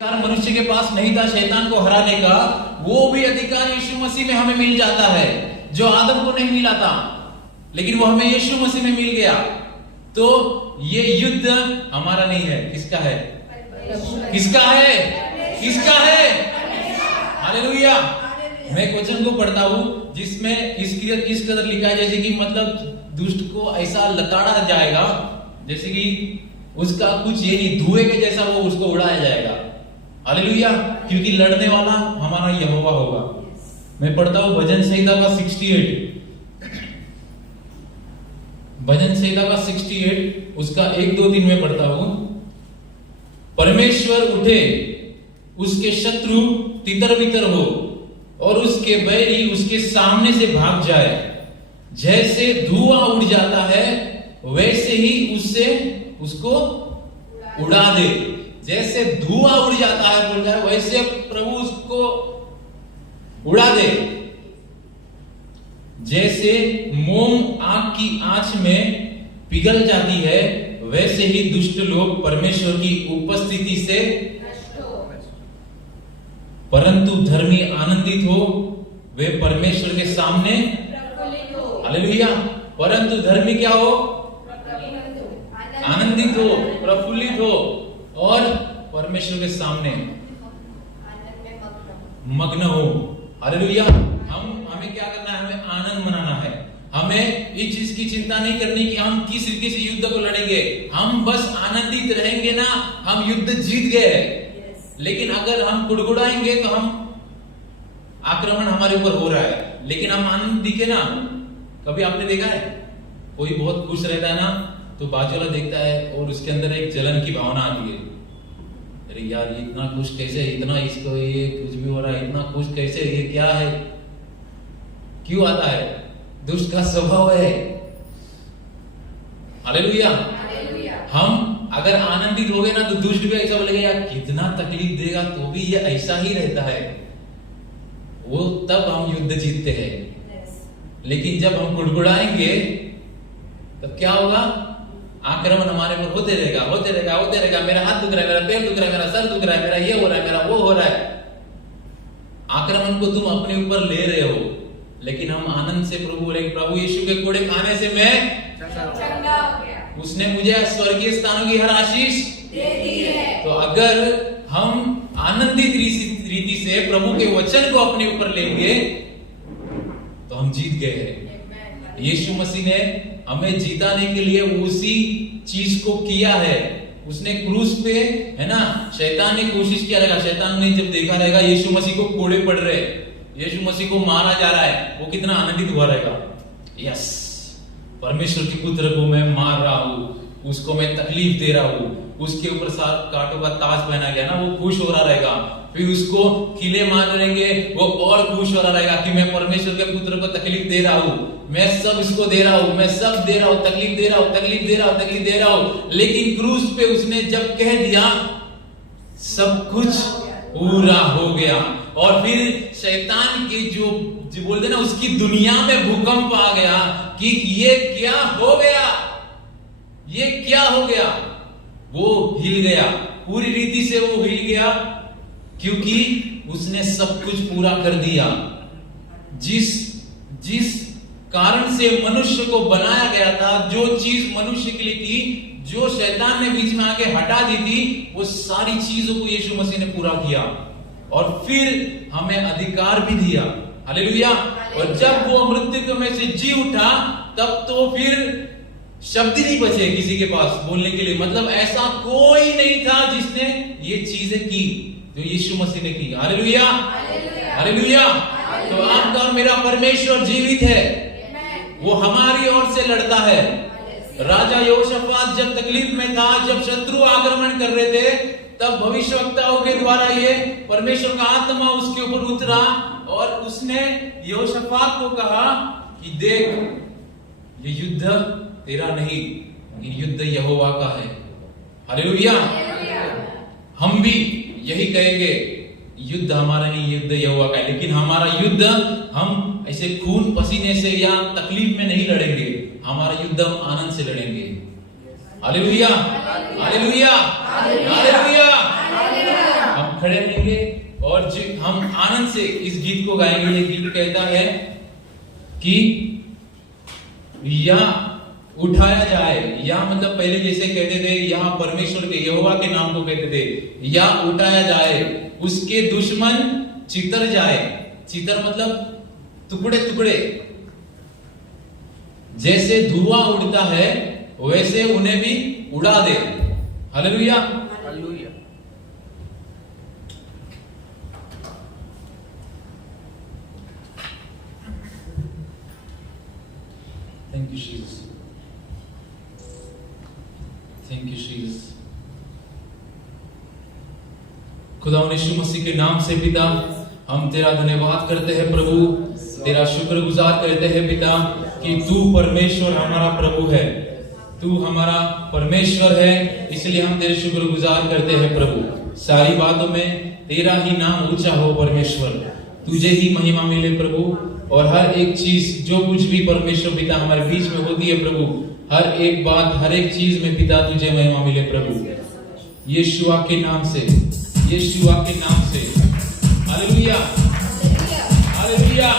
अधिकार मनुष्य के पास नहीं था शैतान को हराने का, वो भी अधिकार यीशु मसीह में हमें मिल जाता है, जो आदम को नहीं मिला था, लेकिन वो हमें यीशु मसीह में मिल गया। तो ये युद्ध हमारा नहीं है, किसका है? किसका है? किसका है? हालेलुया। मैं क्वेश्चन को पढ़ता हूं जिसमें इस कदर लिखा है, जैसे कि मतलब दुष्ट को ऐसा लताड़ा जाएगा जैसे कि उसका कुछ ये नहीं, धुएं के जैसा वो उसको उड़ाया जाएगा। हालेलुया। क्योंकि लड़ने वाला हमारा यहोवा होगा। मैं पढ़ता हूं भजन संहिता का 68, भजन संहिता का 68 उसका 1, 2, 3 में पढ़ता हूं। परमेश्वर उठे, उसके शत्रु तितर बितर हो और उसके बैरी उसके सामने से भाग जाए। जैसे धुआं उड़ जाता है वैसे ही उसको उड़ा दे। जैसे धुआं उड़ जाता है बोल जाए, वैसे प्रभु उसको उड़ा दे। जैसे मोम आग की आंच में पिघल जाती है, वैसे ही दुष्ट लोग परमेश्वर की उपस्थिति से, परंतु धर्मी आनंदित हो, वे परमेश्वर के सामने हालेलुया। परंतु धर्मी क्या हो? आनंदित हो, प्रफुल्लित हो और परमेश्वर के सामने मग्न हो। हालेलुया। हमें क्या करना है? हमें आनंद मनाना है। हमें इस चीज की चिंता नहीं करनी कि हम किस रीति से युद्ध को लड़ेंगे। हम बस आनंदित रहेंगे ना, हम युद्ध जीत गए। लेकिन अगर हम गुड़गुड़ाएंगे तो हम आक्रमण हमारे ऊपर हो रहा है, लेकिन हम आनंद दिखे ना। कभी आपने देखा है कोई बहुत खुश रहता है ना, तो बाजू वाला देखता है और उसके अंदर एक जलन की भावना आती है, अरे यार ये इतना खुश कैसे, इतना इसको ये कुछ भी हो रहा है, इतना खुश कैसे, ये क्या है? क्यों आता है? दुष्ट का स्वभाव है। हालेलुया। हम अगर आनंदित हो गए ना तो दुष्ट भी ऐसा बोलेगा, यार कितना तकलीफ देगा तो भी ये ऐसा ही रहता है। वो तब हम युद्ध जीतते हैं। लेकिन जब हम गुड़गुड़ाएंगे तब क्या होगा? आक्रमण हमारे पर होते रहेगा, होते रहेगा, होते रहेगा। मेरा हाथ दुख रहा है, मेरा पैर दुख रहा है, मेरा सर दुख रहा है, मेरा ये हो रहा है, मेरा वो हो रहा है। आक्रमण को तुम अपने ऊपर ले रहे हो, लेकिन हम आनंद से प्रभु बोलेंगे, प्रभु यीशु के कोड़े खाने से मैं चंगा हो गया, उसने मुझे स्वर्गीय स्थानों की हर आशीष दे दी है। तो अगर हम आनंदित रीति से प्रभु के वचन को अपने ऊपर लेंगे तो हम जीत गए हैं। यीशु मसीह ने हमें जीताने के लिए उसी चीज को किया है। उसने क्रूस पे, है ना, शैतान ने कोशिश किया रहेगा। शैतान ने जब देखा रहेगा यीशु मसीह को कोड़े पड़ रहे, यीशु मसीह को मारा जा रहा है, वो कितना आनंदित हुआ रहेगा। यस, परमेश्वर के पुत्र को मैं मार रहा हूं, उसको मैं तकलीफ दे रहा हूं, उसके ऊपर कांटों का ताज पहना गया ना, वो खुश हो रहा रहेगा। फिर उसको किले मार रहेंगे, वो और खुश हो रहा रहेगा कि मैं परमेश्वर के पुत्र को तकलीफ दे रहा हूं, मैं सब इसको दे रहा हूं, मैं सब दे रहा हूं, तकलीफ दे रहा हूं, तकलीफ दे रहा हूं, तकलीफ दे रहा हूं। लेकिन क्रूस पे उसने जब कह दिया सब कुछ पूरा हो गया, और फिर शैतान के जो बोलते ना, उसकी दुनिया में भूकंप आ गया कि ये क्या हो गया, ये क्या हो गया। वो हिल गया, पूरी रीति से वो हिल गया, क्योंकि उसने सब कुछ पूरा कर दिया। जिस कारण से मनुष्य को बनाया गया था, जो चीज मनुष्य के लिए थी, जो शैतान ने बीच में आके हटा दी थी, वो सारी चीजों को यीशु मसीह ने पूरा किया और फिर हमें अधिकार भी दिया। हालेलुया। और जब वो मृत्यु में से जी उठा, तब तो फिर शब्द ही नहीं बचे किसी के पास बोलने के लिए। मतलब ऐसा कोई नहीं था जिसने ये चीजें की जो यीशु मसीह ने की। Hallelujah, hallelujah. तो आपका और मेरा परमेश्वर जीवित है, वो हमारी ओर से लड़ता है। राजा यहोशापात जब तकलीफ में था, जब शत्रु आक्रमण कर रहे थे, तब भविष्यवक्ताओं के द्वारा ये परमेश्वर का आत्मा उसके ऊपर उतरा और उसने यहोशापात को कहा कि देख, ये युद्ध तेरा नहीं, ये युद्ध यहोवा का है। हालेलुया। हम भी यही कहेंगे, युद्ध हमारा नहीं, युद्ध यहोवा का है। लेकिन हमारा युद्ध हम ऐसे खून पसीने से या तकलीफ में नहीं लड़ेंगे, हमारा युद्ध हम आनंद से लड़ेंगे। Hallelujah, hallelujah, hallelujah. हम हम खड़े रहेंगे और हम आनंद से इस गीत को गाएंगे। ये गीत कहता है कि या उठाया जाए, या मतलब पहले जैसे कहते थे यहाँ परमेश्वर के यहोवा के नाम को कहते थे, या उठाया जाए, उसके दुश्मन चितर जाए। चितर मतलब टुकड़े टुकड़े, जैसे धुआं उड़ता है वैसे उन्हें भी उड़ा दे। Hallelujah, hallelujah. Thank you Jesus, thank you Jesus. खुदा यीशु मसीह के नाम से पिता हम तेरा धन्यवाद करते हैं प्रभु, तेरा शुक्रगुजार करते हैं पिता कि तू परमेश्वर हमारा प्रभु है, तू हमारा परमेश्वर है, इसलिए हम तेरे शुक्रगुजार करते हैं प्रभु। सारी बातों में तेरा ही नाम ऊंचा हो परमेश्वर, तुझे ही महिमा मिले प्रभु। और हर एक चीज जो कुछ भी परमेश्वर पिता हमारे बीच में होती है प्रभु, हर एक बात हर एक चीज में पिता तुझे महिमा मिले प्रभु, यीशु के नाम से, यीशु के नाम से। Hallelujah, hallelujah.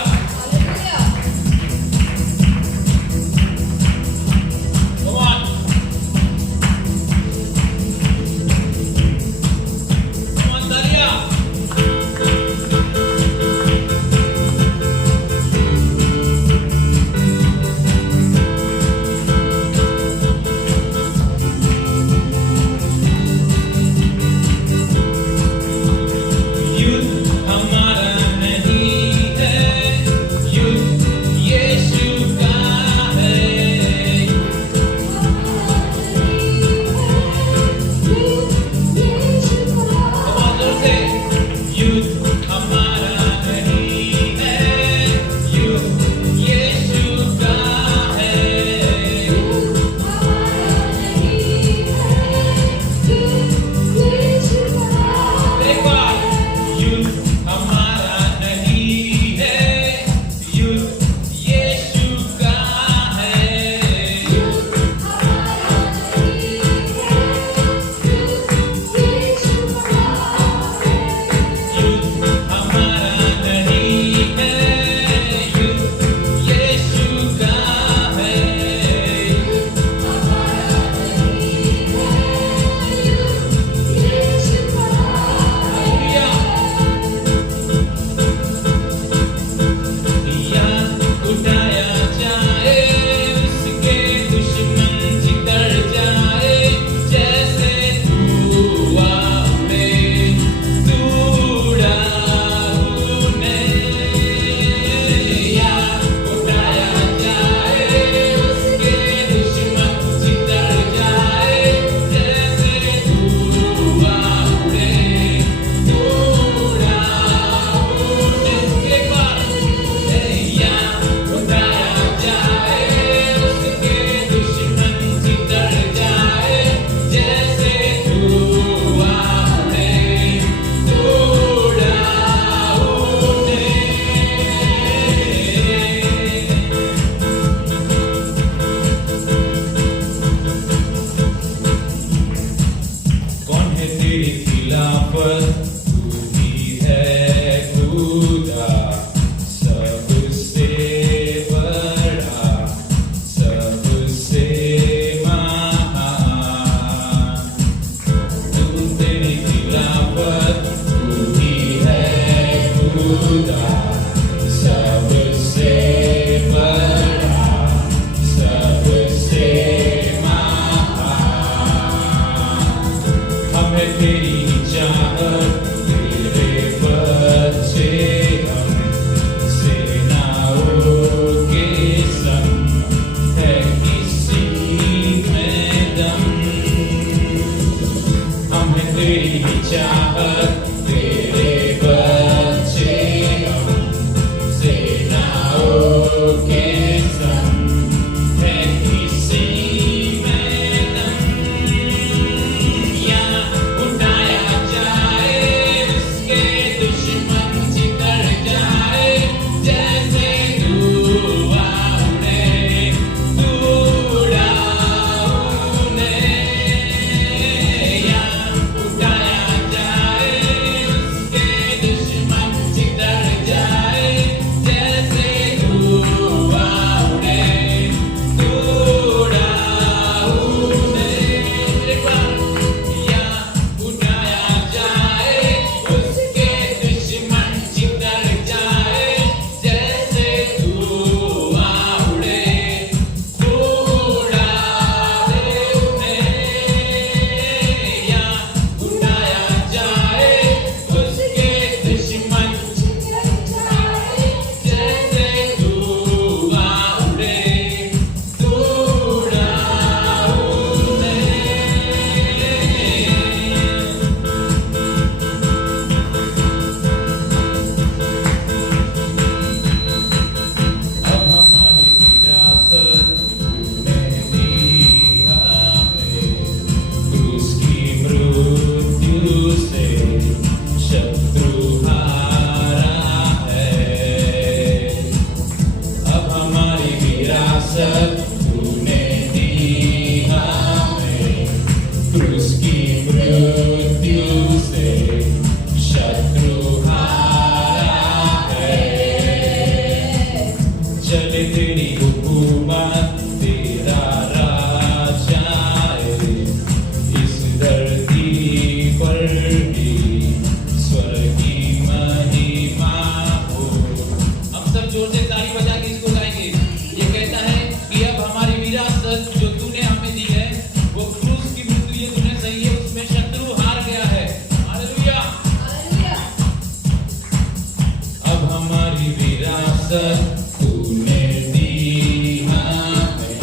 तूने दी हमें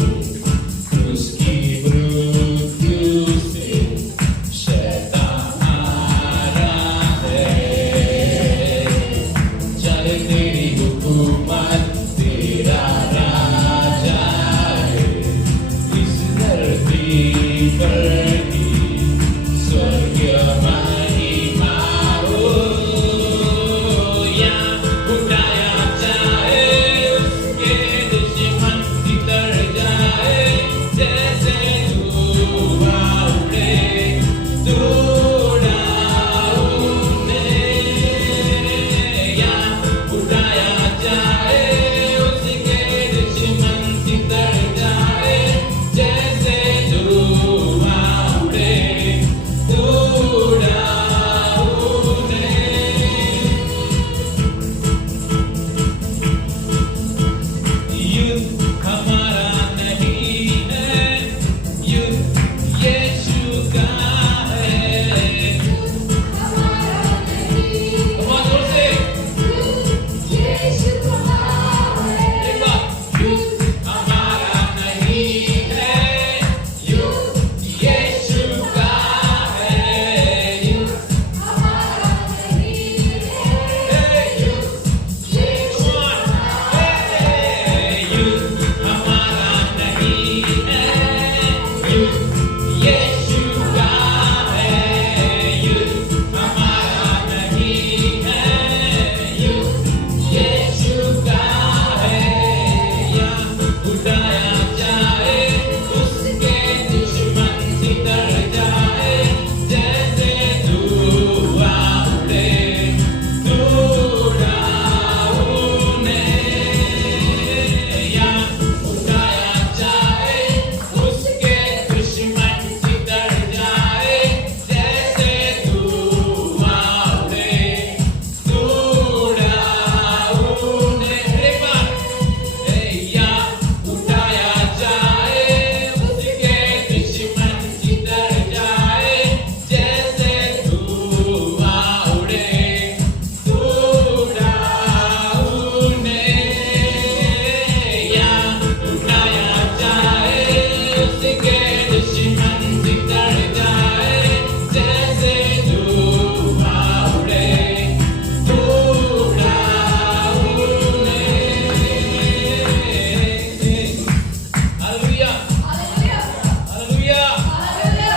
उसकी मृत्यु से शैतान हारा है। चाहे तेरी हुकूमत तेरा राजा है इस धरती पर ही स्वर्ग महिमा हो या उठाया जाए उसके दुश्मन भीतर जाए जैसे धुआं उड़े उड़े या उठाया जाए उसके दुश्मन भीतर जाए जैसे धुआं उड़े युद्ध हमारा नहीं है युद्ध यीशु का है। बहुत जोर से एक बार युद्ध हमारा नहीं है युद्ध यीशु का है। युद्ध हमारा नहीं है युद्ध यीशु का है। युद्ध हमारा नहीं है युद्ध यीशु का है। युद्ध हमारा नहीं है युद्ध यीशु का है। या उठाया जाए उसके दुश्मन भीतर जाए जैसे धुआं उड़े या उठाया जाए उसके दुश्मन भीतर जाए जैसे धुआं उड़े एक बार या उठाया जाए उसके दुश्मन भीतर जाए जैसे धुआं उड़े या उठाया जाए उसके दुश्मन भीतर जाए जैसे धुआं उड़े हालेलुया हालेलुया हालेलुया।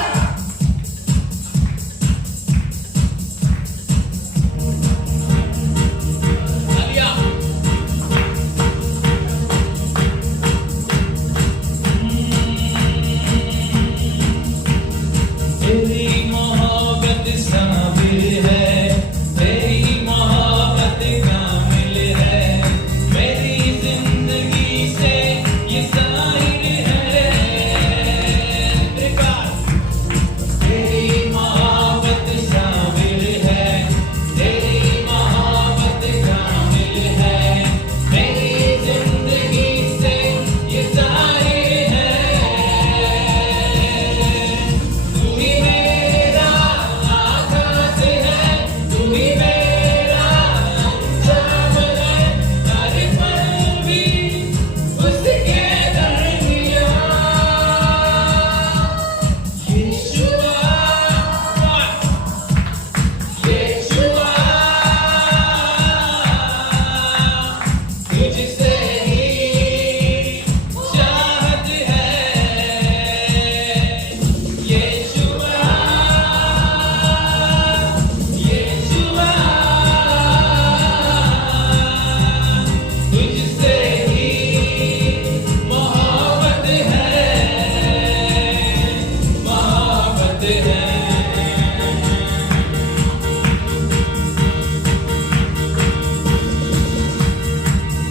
तेरी मोहब्बत साबिर है तेरी मोहब्बत कामिल है मेरी जिंदगी से ये जाहिर है। तेरी मोहब्बत साबिर है तेरी मोहब्बत कामिल है मेरी जिंदगी से ये जाहिर है। तू ही मेरा आकाश है तू ही मेरा अंजाम है हर पल भी उसके दरमियाँ यीशुआ यीशुआ तुझसे ही चाहत है यीशुआ यीशुआ तुझसे ही मोहब्बत है मोहब्बत है।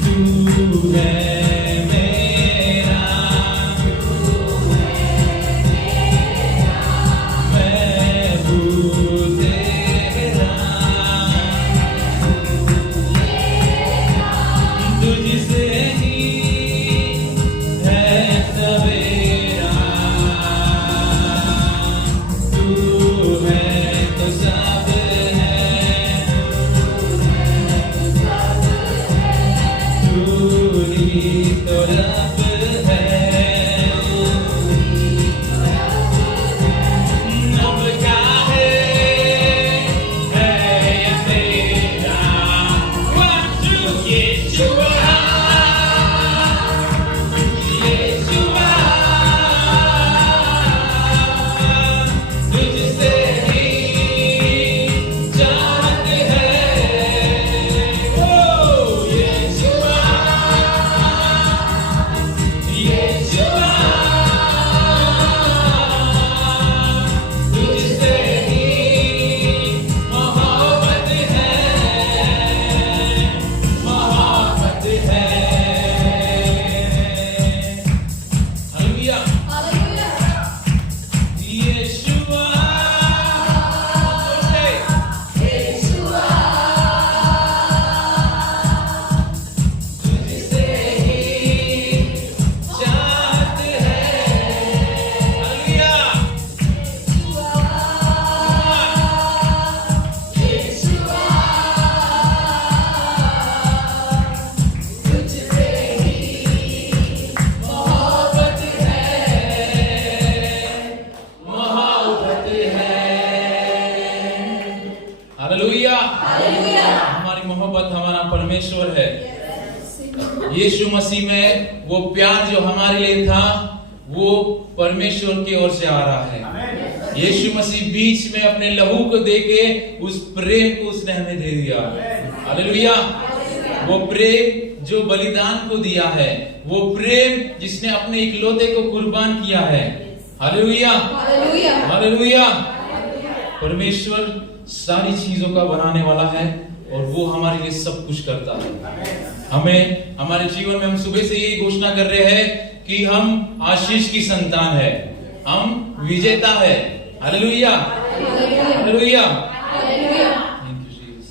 तू है मेरा महबूब तेरा तुझसे ही है सवेरा। तू है तो सब है तू हालेलुया। हमारी मोहब्बत हमारा परमेश्वर है। यीशु मसीह में वो प्यार जो हमारे लिए था वो परमेश्वर की ओर से आ रहा है। यीशु मसीह बीच में अपने लहू को देके उस प्रेम को उसने हमें दे दिया। हालेलुया। वो प्रेम जो बलिदान को दिया है, वो प्रेम जिसने अपने इकलौते को कुर्बान किया है। Hallelujah, hallelujah. परमेश्वर सारी चीजों का बनाने वाला है और वो हमारे लिए सब कुछ करता है। हमें हमारे जीवन में हम सुबह से यही घोषणा कर रहे हैं कि हम आशीष की संतान है, हम विजेता है। Hallelujah, hallelujah. Thank you Jesus.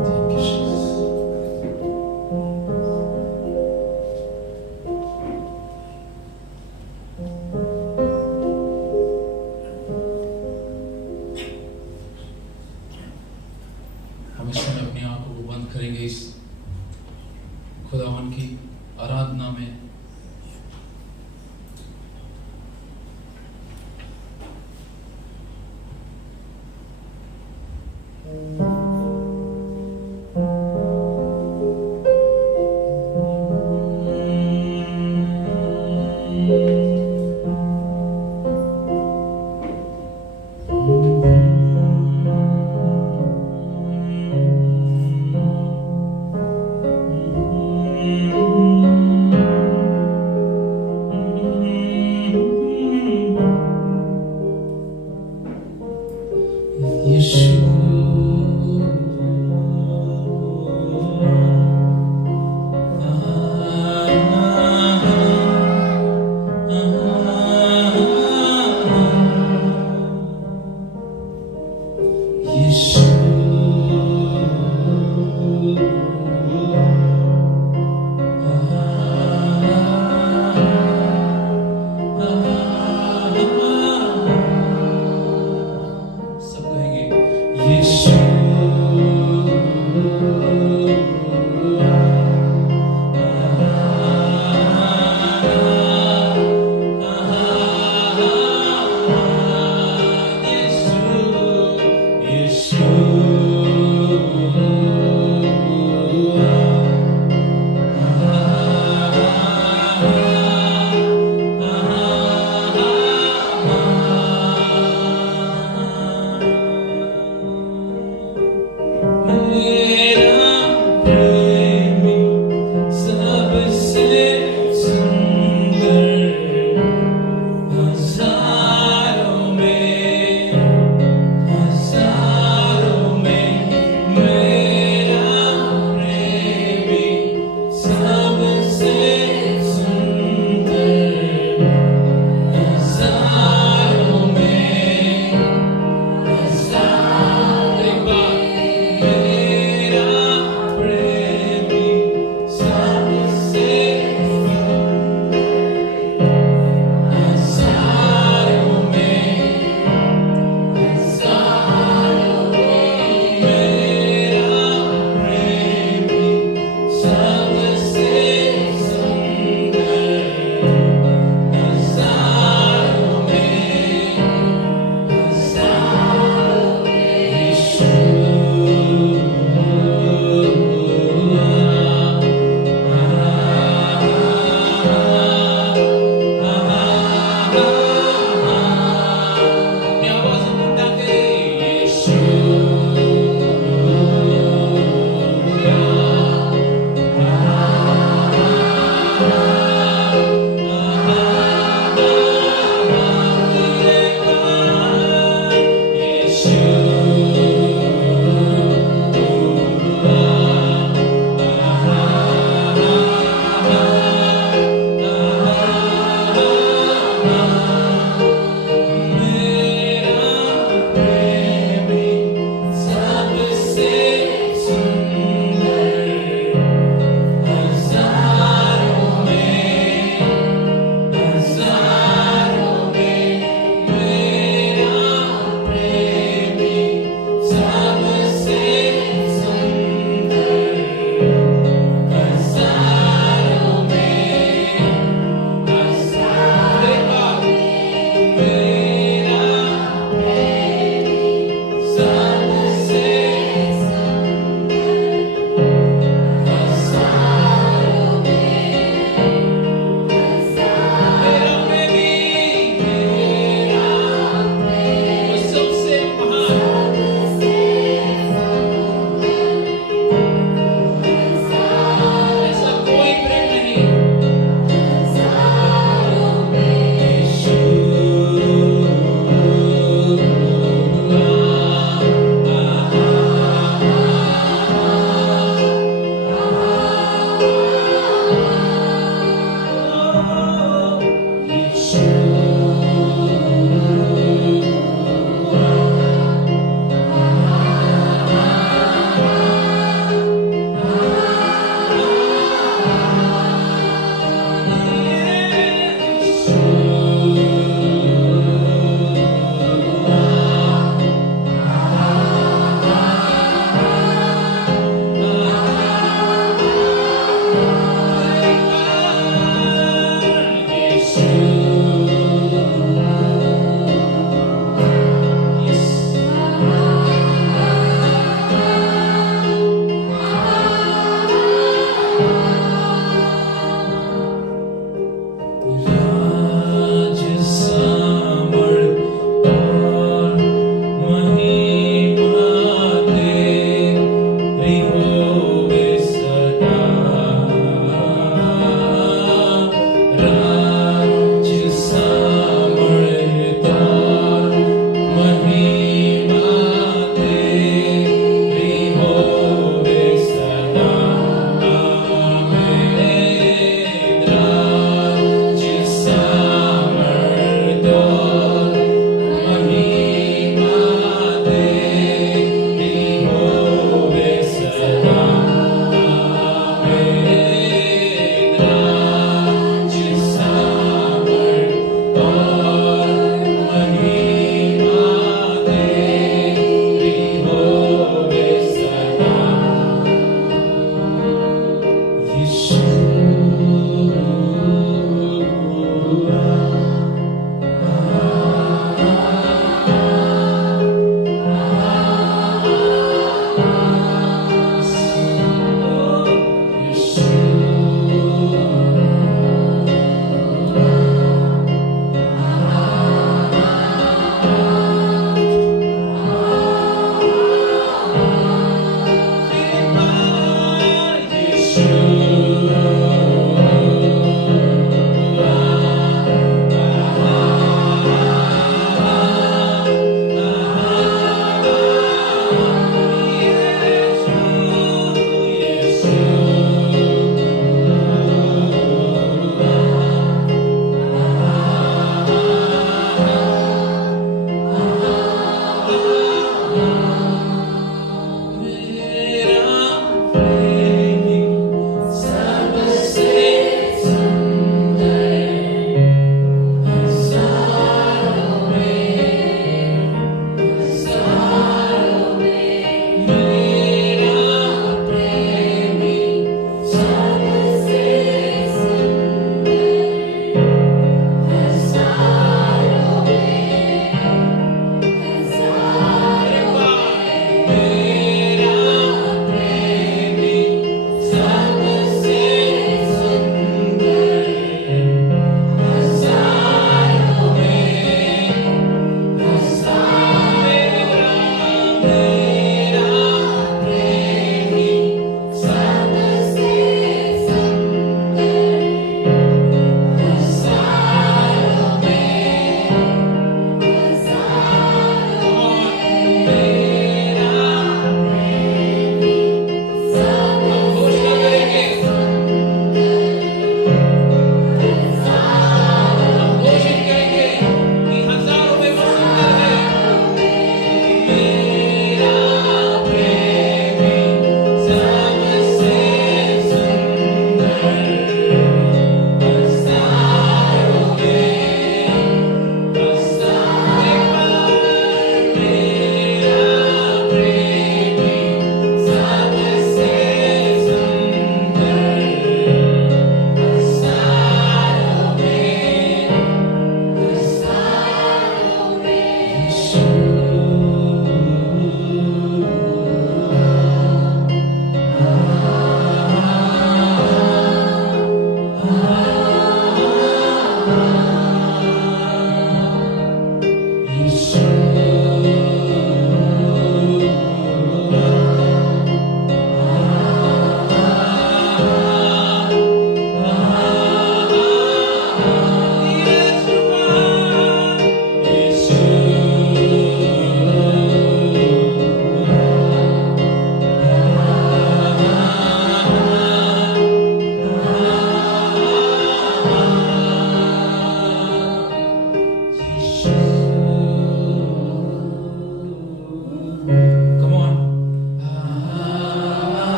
Thank you Jesus. हम इस समय अपनी आंखों को बंद करेंगे इस खुदावन की आराधना में।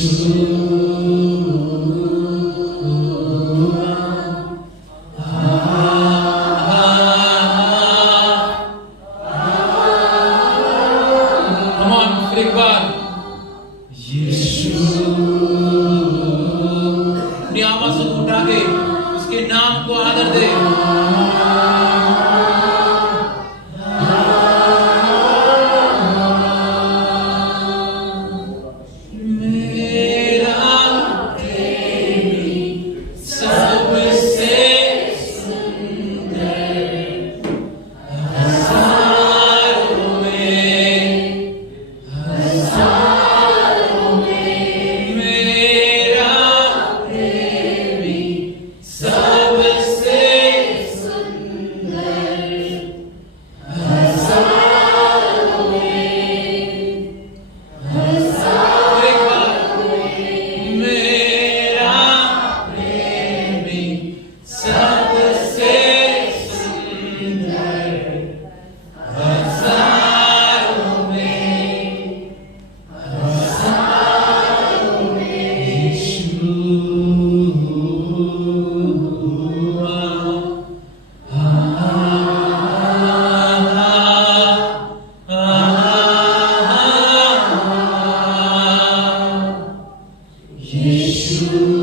Come on, फिर एक बार यीशु। अपनी आवाज को उठा के उसके नाम को आदर दे। Yeshua.